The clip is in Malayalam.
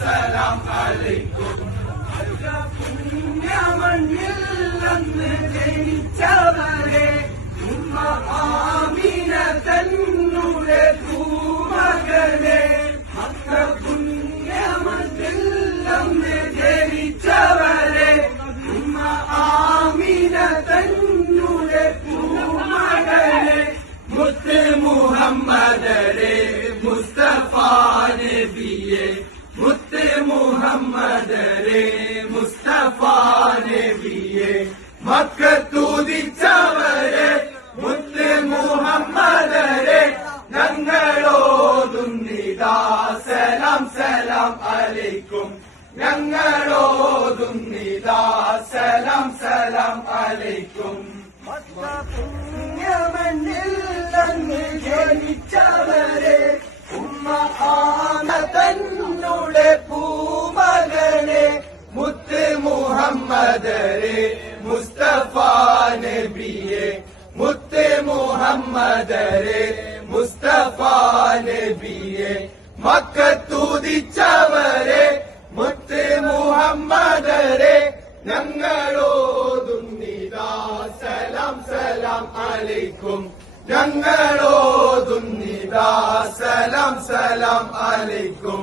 സലാം അലൈക്കും. പുണ്യമണ്ണിൽ അന്ന് ജനിച്ചവരെ ഉമ്മ ആമിന തന്നുടെ പൂമകനെ. മക്ക പുണ്യമണ്ണിൽ അന്ന് ജനിച്ചവരെ ഉമ്മ ആമിന തന്നുടെ പൂമകനെ. മുത്ത് മുഹമ്മദരെ മുസ്തഫ നബിയെ. മുത്ത് മുഹമ്മദരെ മുസ്തഫ നബിയെ. മക്കത്തുദിച്ചവരെ മുത്ത് മുഹമ്മദരെ ഞങ്ങളോതുന്നിതാ സലാം സലാം അലൈക്കും. ഞങ്ങളോതുന്നിതാ സലാം സലാം അലൈക്കും. പുണ്യമണ്ണിൽ അന്ന് ജനിച്ചവരെ ഉമ്മ ആന തന്നുടെ പൂമകനെ. മുത്ത് മുഹമ്മദരെ മുസ്തഫ നബിയെ. മുത്ത് മുഹമ്മദരെ മുസ്തഫ നബിയെ. മക്കത്തുദിച്ചവരെ മുത്ത് മുഹമ്മദരെ ഞങ്ങളോതുന്നിതാ സലാം സലാം അലൈക്കും. ഞങ്ങളോതുന്നിതാ സലാം സലാം അലൈക്കും.